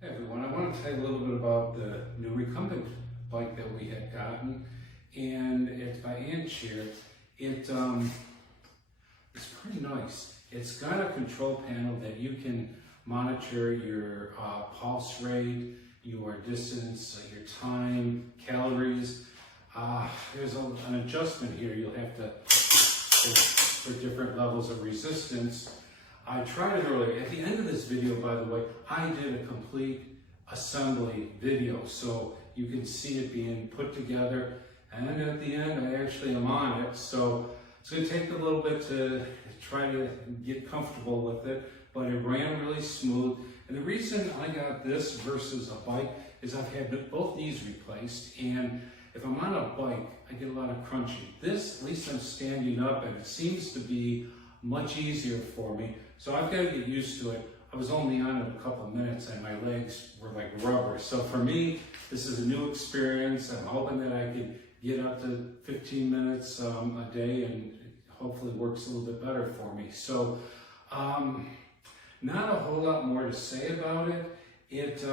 Hey everyone, I want to tell you a little bit about the new recumbent bike that we had gotten, and it's by ANCHEER. It's pretty nice. It's got a control panel that you can monitor your pulse rate, your distance, your time, calories. There's an adjustment here you'll have to for different levels of resistance. I tried it earlier. At the end of this video, by the way, I did a complete assembly video, so you can see it being put together. And at the end, I actually am on it. So it's going to take a little bit to try to get comfortable with it, but it ran really smooth. And the reason I got this versus a bike is I've had both knees replaced, and if I'm on a bike, I get a lot of crunching. This, at least I'm standing up, and it seems to be much easier for me. So I've got to get used to it. I was only on it a couple of minutes and my legs were like rubber. So for me, this is a new experience. I'm hoping that I can get up to 15 minutes a day, and hopefully it works a little bit better for me. So not a whole lot more to say about it. It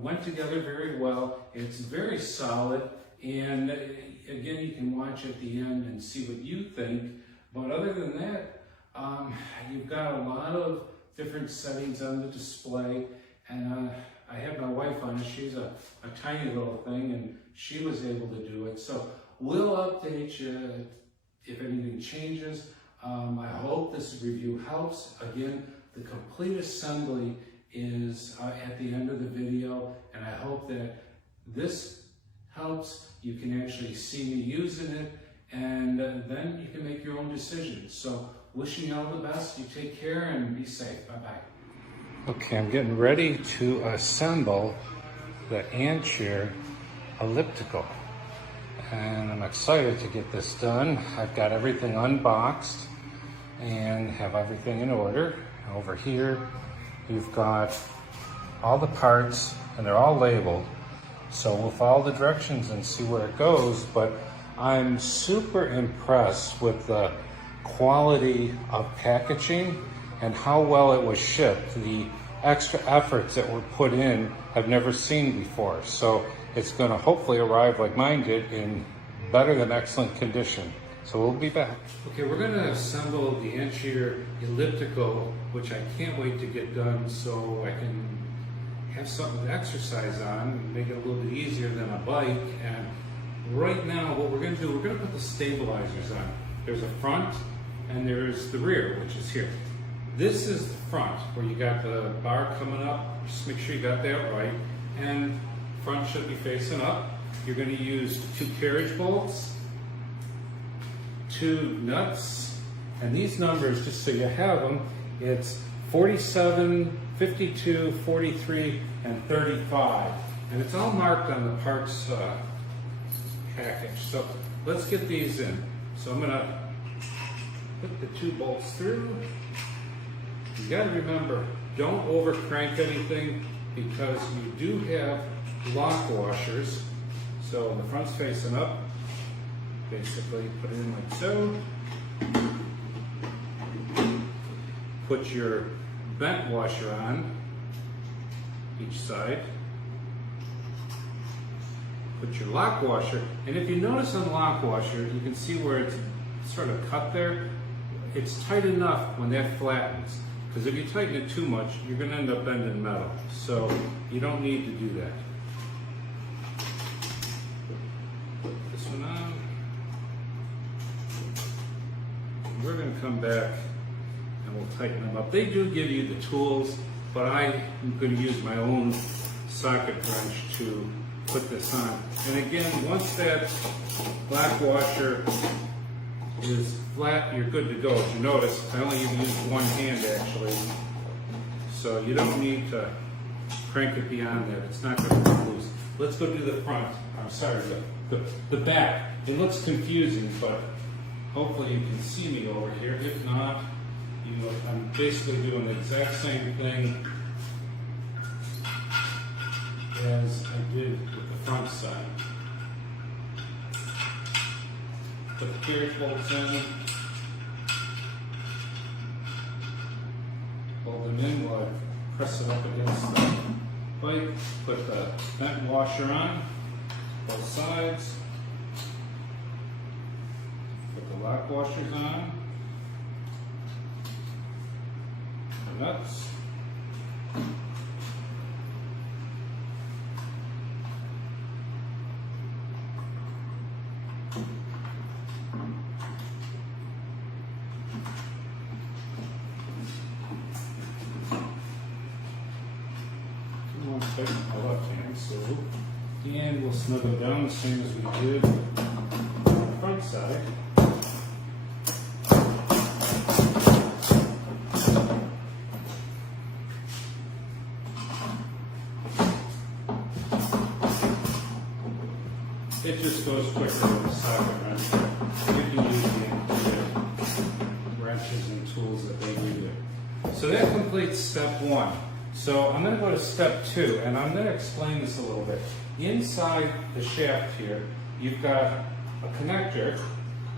went together very well. It's very solid. And again, you can watch at the end and see what you think. But other than that, you've got a lot of different settings on the display, and I had my wife on it. She's a tiny little thing, and she was able to do it. So we'll update you if anything changes. I hope this review helps. Again, the complete assembly is at the end of the video, and I hope that this helps. You can actually see me using it, and then you can make your own decisions. So wishing you all the best. You take care and be safe. Bye-bye. Okay, I'm getting ready to assemble the ANCHEER Elliptical. And I'm excited to get this done. I've got everything unboxed and have everything in order. Over here, you've got all the parts, and they're all labeled. So we'll follow the directions and see where it goes, but I'm super impressed with the quality of packaging and how well it was shipped. The extra efforts that were put in I've never seen before. So it's going to hopefully arrive like mine did in better than excellent condition. So we'll be back. Okay, we're going to assemble the ANCHEER Elliptical, which I can't wait to get done so I can have something to exercise on and make it a little bit easier than a bike. And right now what we're going to do, we're going to put the stabilizers on. There's a front and there's the rear, which is here. This is the front where you got the bar coming up. Just make sure you got that right. And front should be facing up. You're going to use 2 carriage bolts, 2 nuts, and these numbers, just so you have them, it's 47, 52, 43, and 35. And it's all marked on the parts package. So let's get these in. So I'm going to put the 2 bolts through. You got to remember, don't over crank anything because you do have lock washers. So the front's facing up. Basically put it in like so. Put your vent washer on each side. Put your lock washer, and if you notice on the lock washer, you can see where it's sort of cut there. It's tight enough when that flattens, because if you tighten it too much, you're going to end up bending metal. So you don't need to do that. Put this one on. We're going to come back and we'll tighten them up. They do give you the tools, but I'm going to use my own socket wrench to put this on. And again, once that black washer is flat, you're good to go. As you notice, I only even used one hand actually. So you don't need to crank it beyond that. It's not going to come loose. Let's go do the front. I'm sorry, the back. It looks confusing, but hopefully you can see me over here. If not, I'm basically doing the exact same thing as I did with the front side. Put the carriage bolts in, hold them in while I press it up against pipe, put the vent washer on, both sides, put the lock washers on, the nuts, my left hand, so, and we'll snuggle down the same as we did on the front side. It just goes quicker with the socket wrench. You can use the wrenches and tools that they give you. So that completes step one. So I'm going to go to step two, and I'm going to explain this a little bit. Inside the shaft here, you've got a connector,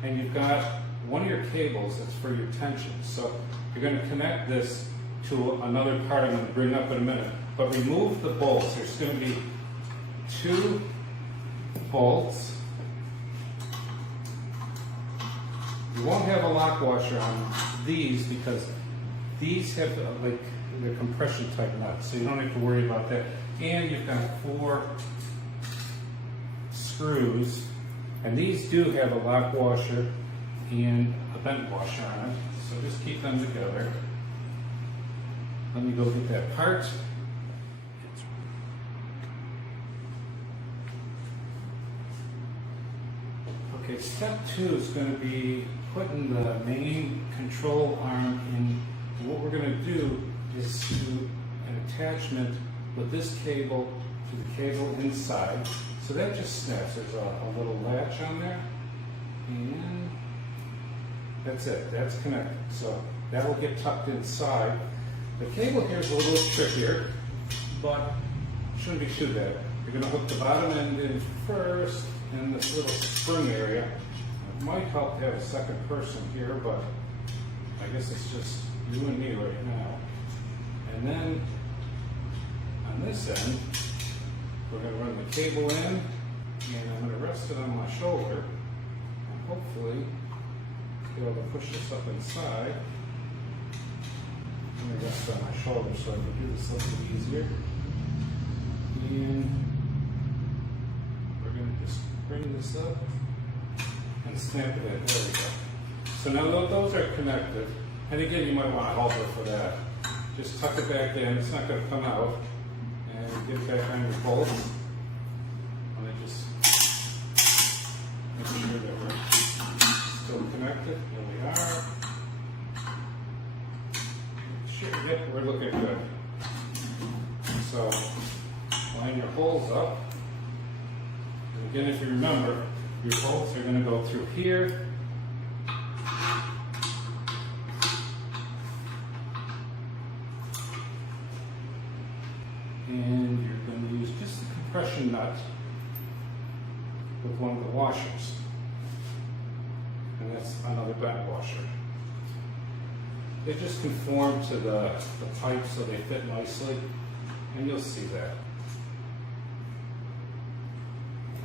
and you've got one of your cables that's for your tension. So you're going to connect this to another part I'm going to bring up in a minute. But remove the bolts. There's going to be 2 bolts. You won't have a lock washer on these because these have like the compression type nuts, so you don't have to worry about that. And you've got 4 screws, and these do have a lock washer and a vent washer on it, so just keep them together. Let me go get that part. Okay, step 2 is going to be putting the main control arm in. What we're going to do is to an attachment with this cable to the cable inside. So that just snaps. There's a little latch on there, and that's it. That's connected. So that will get tucked inside. The cable here is a little trickier, but shouldn't be too bad. You're going to hook the bottom end in first in this little spring area. It might help to have a second person here, but I guess it's just you and me right now. And then on this end, we're going to run the cable in, and I'm going to rest it on my shoulder, and hopefully be able to push this up inside. Let me rest on my shoulder so I can do this a little bit easier. And we're going to just bring this up and snap it in. There we go. So now those are connected. And again, you might want a halter for that. Just tuck it back in. It's not going to come out. And get it back on your bolts. And I just make sure that we're still connected. There we are. Sure, yep, we're looking good. So line your holes up. And again, if you remember, your bolts are going to go through here. And you're going to use just a compression nut with one of the washers. And that's another back washer. They just conform to the pipe so they fit nicely, and you'll see that.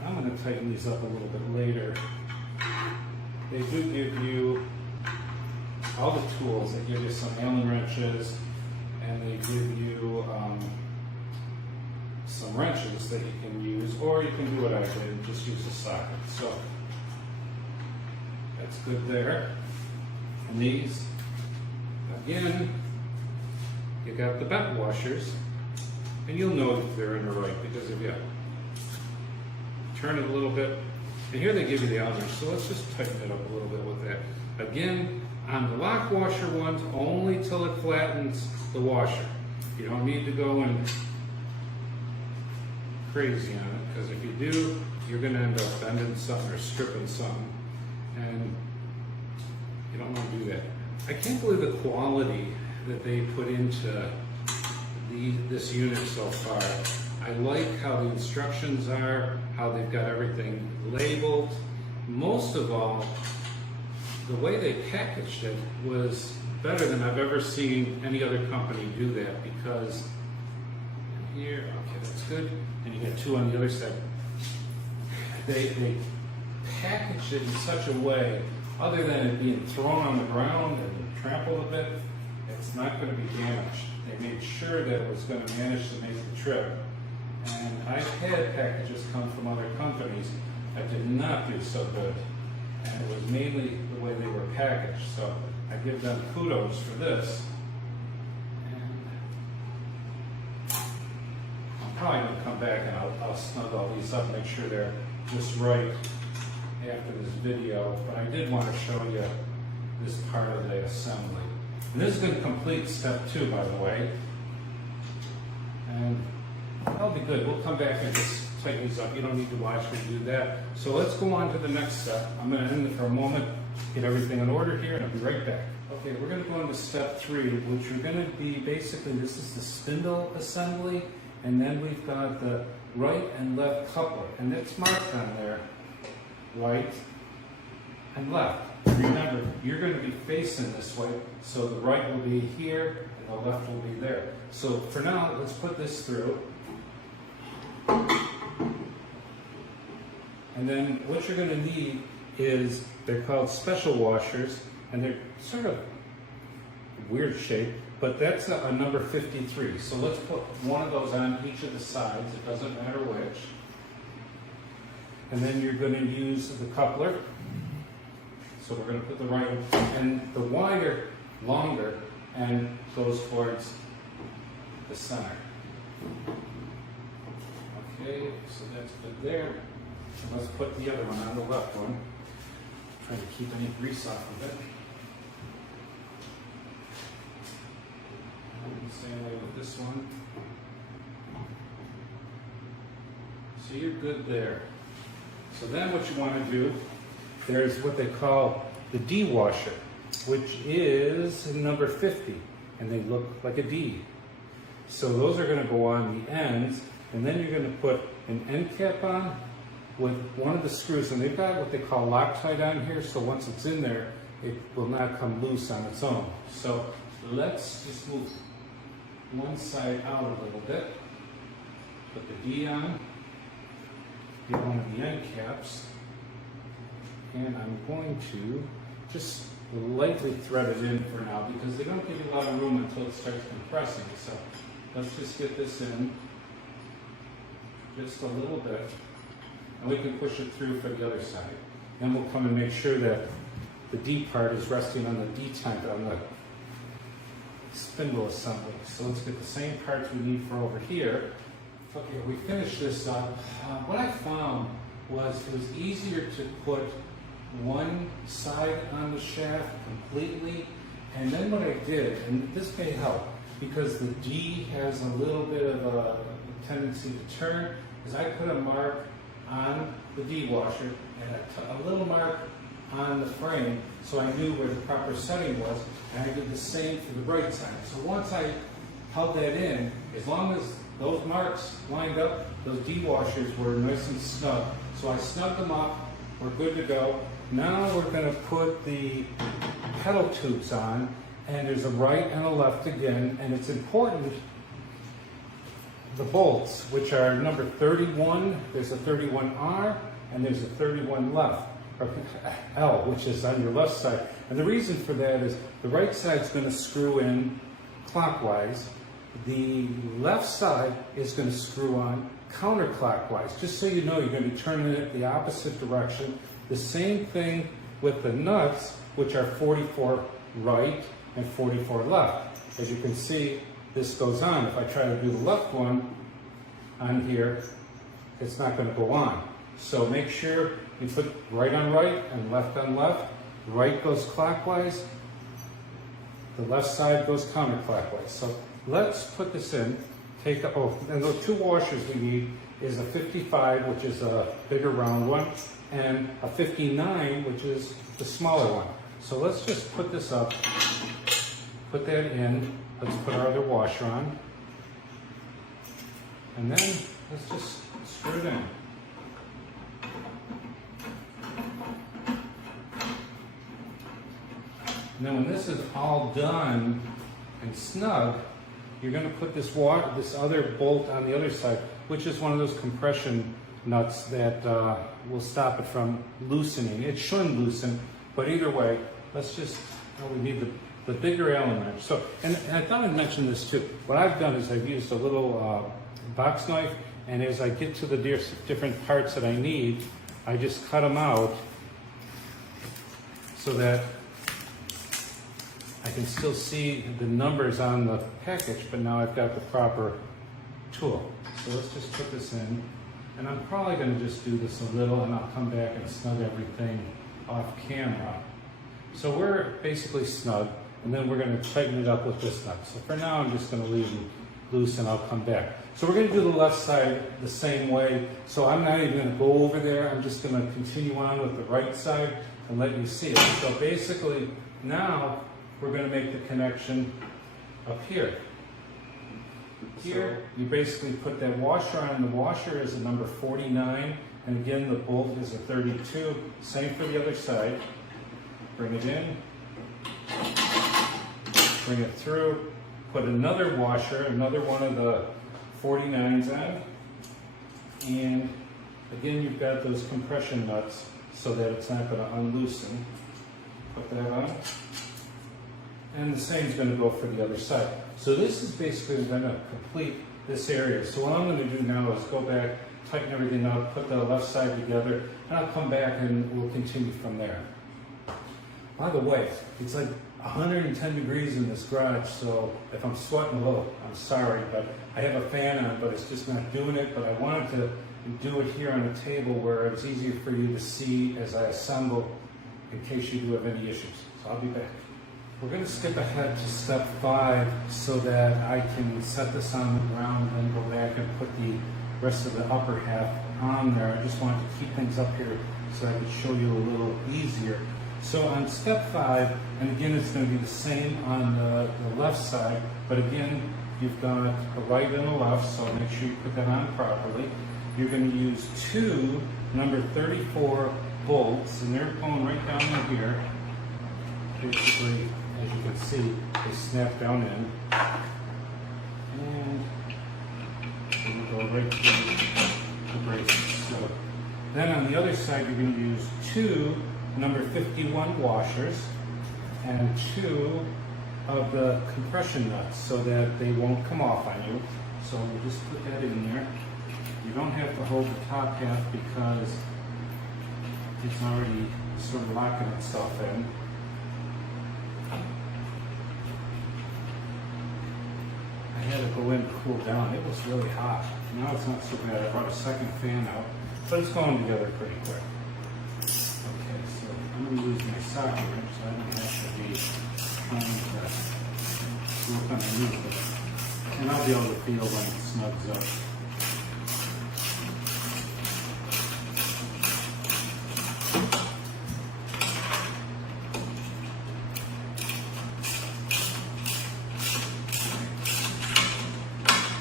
I'm going to tighten these up a little bit later. They do give you all the tools. They give you some Allen wrenches, and they give you some wrenches that you can use, or you can do what I did and just use a socket. So that's good there. And these, again, you got the vent washers, and you'll know that they're in the right because if you turn it a little bit, and here they give you the Allen wrench, so let's just tighten it up a little bit with that. Again, on the lock washer ones, only till it flattens the washer. You don't need to go and crazy on it, because if you do, you're going to end up bending something or stripping something, and you don't want to do that. I can't believe the quality that they put into this unit so far. I like how the instructions are, how they've got everything labeled. Most of all, the way they packaged it was better than I've ever seen any other company do that, because here. Okay, that's good. And you got 2 on the other side. They packaged it in such a way, other than it being thrown on the ground and trampled a bit, it's not going to be damaged. They made sure that it was going to manage to make the trip. And I've had packages come from other companies that did not do so good. And it was mainly the way they were packaged. So I give them kudos for this. And I'm probably going to come back and I'll snug all these up, make sure they're just right after this video. But I did want to show you this part of the assembly. And this is going to complete step 2, by the way. And that'll be good. We'll come back and just tighten these up. You don't need to watch me do that. So let's go on to the next step. I'm going to end it for a moment, get everything in order here, and I'll be right back. Okay, we're going to go into step 3, which are going to be basically, this is the spindle assembly, and then we've got the right and left coupler. And it's marked on there, right and left. Remember, you're going to be facing this way, so the right will be here and the left will be there. So for now, let's put this through. And then what you're going to need is, they're called special washers, and they're sort of weird shape, but that's a number 53. So let's put one of those on each of the sides, it doesn't matter which. And then you're going to use the coupler. So we're going to put the right, and the wider, longer, and goes towards the center. Okay, so that's good there. So let's put the other one on the left one. Trying to keep any grease off of it. And the same way with this one. So you're good there. So then what you want to do, there's what they call the D washer, which is number 50, and they look like a D. So those are going to go on the ends, and then you're going to put an end cap on with one of the screws, and they've got what they call Loctite on here, so once it's in there, it will not come loose on its own. So let's just move one side out a little bit, put the D on, get one of the end caps, and I'm going to just lightly thread it in for now because they don't give you a lot of room until it starts compressing. So let's just get this in just a little bit, and we can push it through for the other side. Then we'll come and make sure that the D part is resting on the detent on the spindle assembly. So let's get the same parts we need for over here. Okay, we finished this up. What I found was it was easier to put one side on the shaft completely, and then what I did, and this may help, because the D has a little bit of a tendency to turn, is I put a mark on the D washer and a little mark on the frame so I knew where the proper setting was, and I did the same for the right side. So once I held that in, as long as those marks lined up, those D washers were nice and snug. So I snugged them up, we're good to go. Now we're going to put the pedal tubes on, and there's a right and a left again, and it's important, the bolts, which are number 31, there's a 31R, and there's a 31 left, or L, which is on your left side. And the reason for that is the right side's going to screw in clockwise, the left side is going to screw on counterclockwise. Just so you know, you're going to be turning it the opposite direction. The same thing with the nuts, which are 44 right and 44 left. As you can see, this goes on. If I try to do the left one on here, it's not going to go on. So make sure you put right on right and left on left. Right goes clockwise, the left side goes counterclockwise. So let's put this in. Take the, and the two washers we need is a 55, which is a bigger round one, and a 59, which is the smaller one. So let's just put this up, put that in, let's put our other washer on, and then let's just screw it in. And then when this is all done and snug, you're going to put this other bolt on the other side, which is one of those compression nuts that will stop it from loosening. It shouldn't loosen, but either way, let's just, we need the bigger Allen wrench. So, and I thought I'd mention this too. What I've done is I've used a little box knife, and as I get to the different parts that I need, I just cut them out so that I can still see the numbers on the package, but now I've got the proper tool. So let's just put this in, and I'm probably going to just do this a little, and I'll come back and snug everything off camera. So we're basically snug, and then we're going to tighten it up with this nut. So for now, I'm just going to leave it loose, and I'll come back. So we're going to do the left side the same way. So I'm not even going to go over there. I'm just going to continue on with the right side and let you see it. So basically, now we're going to make the connection up here. Here, you basically put that washer on. The washer is a number 49, and again, the bolt is a 32. Same for the other side. Bring it in, bring it through, put another washer, another one of the 49s on, and again, you've got those compression nuts so that it's not going to unloosen. Put that on. And the same is going to go for the other side. So this is basically going to complete this area. So what I'm going to do now is go back, tighten everything up, put the left side together, and I'll come back and we'll continue from there. By the way, it's like 110 degrees in this garage, so if I'm sweating a little, I'm sorry, but I have a fan on, but it's just not doing it. But I wanted to do it here on the table where it's easier for you to see as I assemble in case you do have any issues. So I'll be back. We're going to skip ahead to step 5 so that I can set this on the ground and go back and put the rest of the upper half on there. I just wanted to keep things up here so I could show you a little easier. So on step 5, and again it's going to be the same on the left side, but again you've got a right and a left, so make sure you put that on properly. You're going to use 2 number 34 bolts, and they're going right down in here. Basically, as you can see, they snap down in, and they go right through the braces. So then on the other side, you're going to use 2 number 51 washers and 2 of the compression nuts so that they won't come off on you. So we'll just put that in there. You don't have to hold the top half because it's already sort of locking itself in. I had to go in to cool down. It was really hot. Now it's not so bad. I brought a second fan out, but it's going together pretty quick. Okay, so I'm going to use my socket wrench so I don't have to be trying to work underneath it. And I'll be able to feel when it snugs up.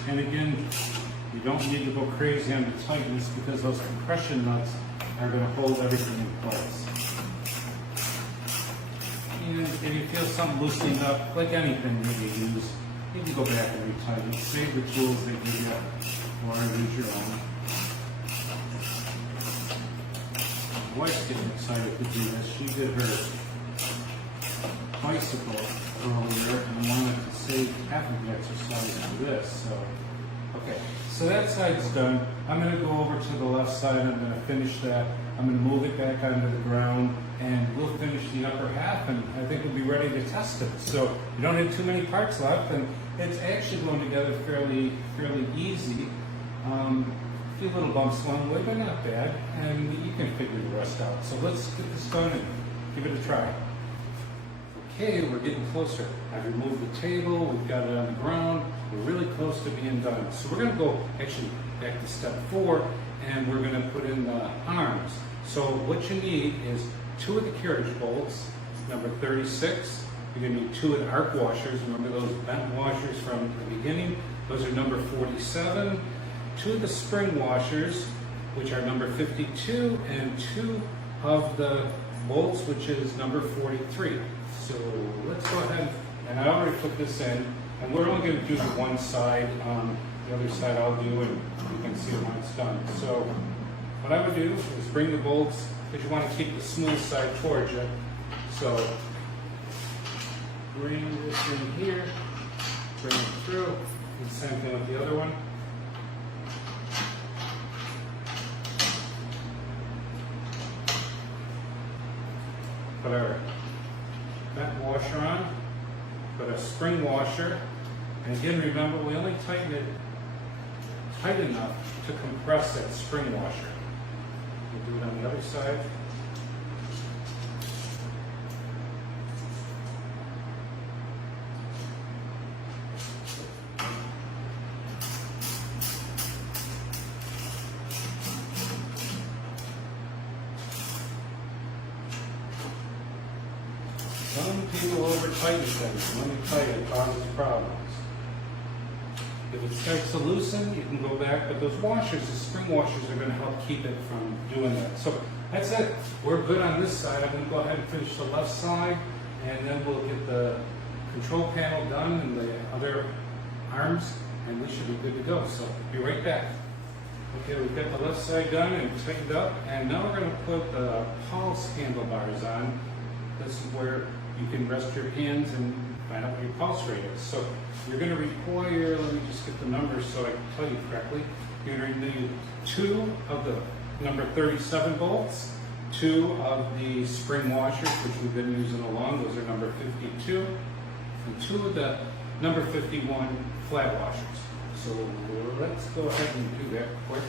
And again, you don't need to go crazy on the tightness because those compression nuts are going to hold everything in place. And if you feel something loosening up, like anything that you use, you can go back and retighten. Save the tools they give you, or use your own. My wife's getting excited to do this. She did her bicycle earlier and wanted to save half of the exercise for this. So, okay, so that side's done. I'm going to go over to the left side. I'm going to finish that. I'm going to move it back onto the ground, and we'll finish the upper half, and I think we'll be ready to test it. So you don't have too many parts left, and it's actually going together fairly easy. A few little bumps along the way, but not bad, and you can figure the rest out. So let's get this done and give it a try. Okay, we're getting closer. I've removed the table, we've got it on the ground, we're really close to being done. So we're going to go actually back to step 4, and we're going to put in the arms. So what you need is 2 of the carriage bolts, number 36. You're going to need 2 of the arc washers. Remember those bent washers from the beginning? Those are number 47. 2 of the spring washers, which are number 52, and 2 of the bolts, which is number 43. So let's go ahead And I already put this in, and we're only going to do the one side. The other side I'll do, and you can see it when it's done. So what I would do is bring the bolts, because you want to keep the smooth side towards you. So bring this in here, bring it through, and same thing with the other one. Put our nut washer on, put a spring washer, and again remember we only tighten it tight enough to compress that spring washer. We'll do it on the other side. Some people over tighten things. Let me tell you, it causes problems. If it starts to loosen, you can go back, but those washers, the spring washers, are going to help keep it from doing that. So that's it. We're good on this side. I'm going to go ahead and finish the left side, and then we'll get the control panel done and the other arms, and we should be good to go. So be right back. Okay, we've got the left side done and tightened up, and now we're going to put the pulse handlebars on. This is where you can rest your hands and find out what your pulse rate is. So you're going to require, let me just get the numbers so I can tell you correctly. You're going to need 2 of the number 37 bolts, 2 of the spring washers, which we've been using along, those are number 52, and 2 of the number 51 flat washers. So let's go ahead and do that quick.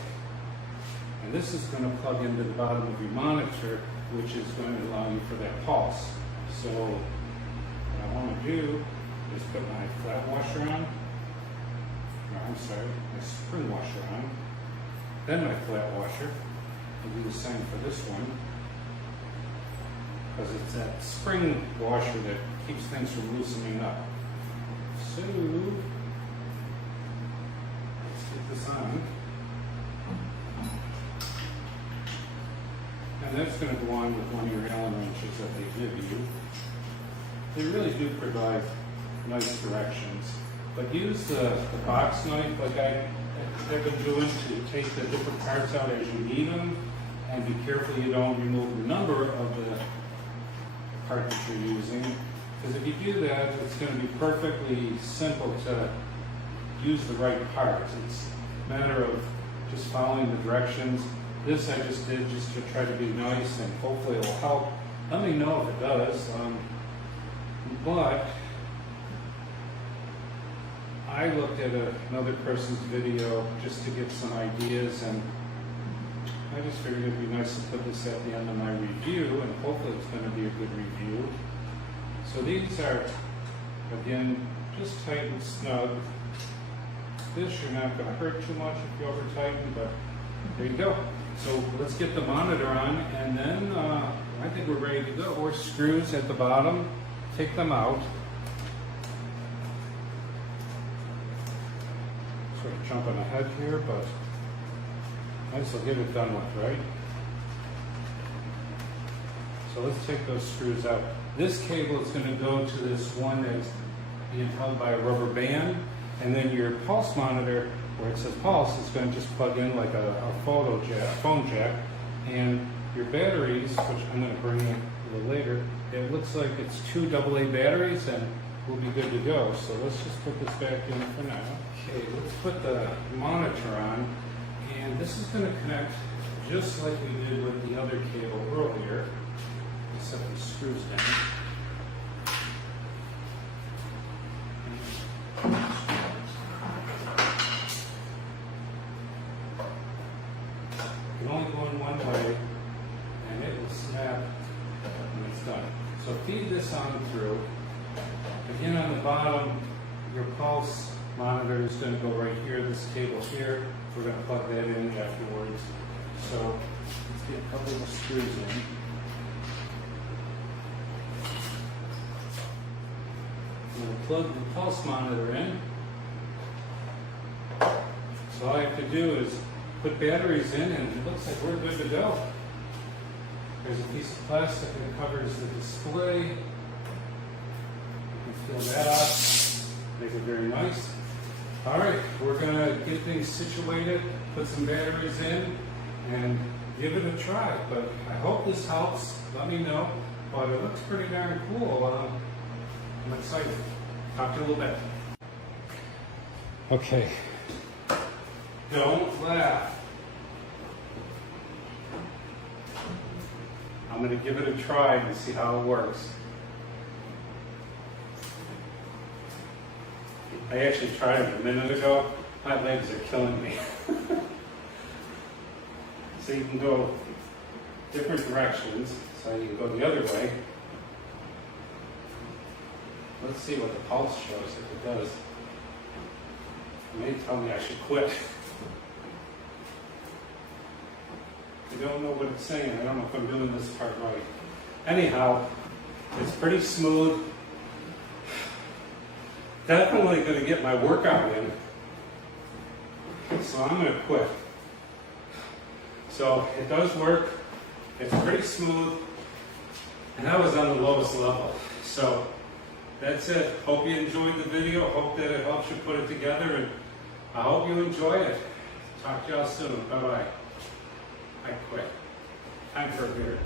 And this is going to plug into the bottom of your monitor, which is going to allow you for that pulse. So what I want to do is put my flat washer on, no, I'm sorry, my spring washer on, then my flat washer. I'll do the same for this one, because it's that spring washer that keeps things from loosening up. So let's get this on. And that's going to go on with one of your Allen wrenches that they give you. They really do provide nice directions. But use the box knife like I've been doing to take the different parts out as you need them. And be careful you don't remove the number of the part that you're using. Because if you do that, it's going to be perfectly simple to use the right parts. It's a matter of just following the directions. This I just did just to try to be nice, and hopefully it will help. Let me know if it does. But I looked at another person's video just to get some ideas, and I just figured it'd be nice to put this at the end of my review, and hopefully it's going to be a good review. So these are, again, just tight and snug. This you're not going to hurt too much if you over tighten, but there you go. So let's get the monitor on, and then I think we're ready to go. Or screws at the bottom, take them out. Sort of jumping ahead here, but I guess I'll get it done with, right? So let's take those screws out. This cable is going to go to this one that's being held by a rubber band, and then your pulse monitor, where it says pulse, is going to just plug in like a phone jack, and your batteries, which I'm going to bring in a little later, it looks like it's 2 AA batteries, and we'll be good to go. So let's just put this back in for now. Okay, let's put the monitor on, and this is going to connect just like we did with the other cable earlier. Set the screws down. You can only go in one way, and it will snap when it's done. So feed this on through. Again, on the bottom, your pulse monitor is going to go right here, this cable here. We're going to plug that in afterwards. So let's get a couple of screws in. We'll plug the pulse monitor in. So all I have to do is put batteries in, and it looks like we're good to go. There's a piece of plastic that covers the display. You can Fill that up, make it very nice. All right, we're gonna get things situated, put some batteries in, and give it a try. But I hope this helps. Let me know. But it looks pretty darn cool. I'm excited. Talk to you in a little bit. Okay. Don't laugh. I'm going to give it a try and see how it works. I actually tried it a minute ago. My legs are killing me. So you can go different directions. So you can go the other way. Let's see what the pulse shows if it does. It may tell me I should quit. I don't know what it's saying. I don't know if I'm doing this part right. Anyhow, it's pretty smooth. Definitely going to get my workout in. So I'm going to quit. So it does work. It's pretty smooth. And that was on the lowest level. So that's it. Hope you enjoyed the video. Hope that it helps you put it together. And I hope you enjoy it. Talk to y'all soon. Bye-bye. I quit. Time for a beer.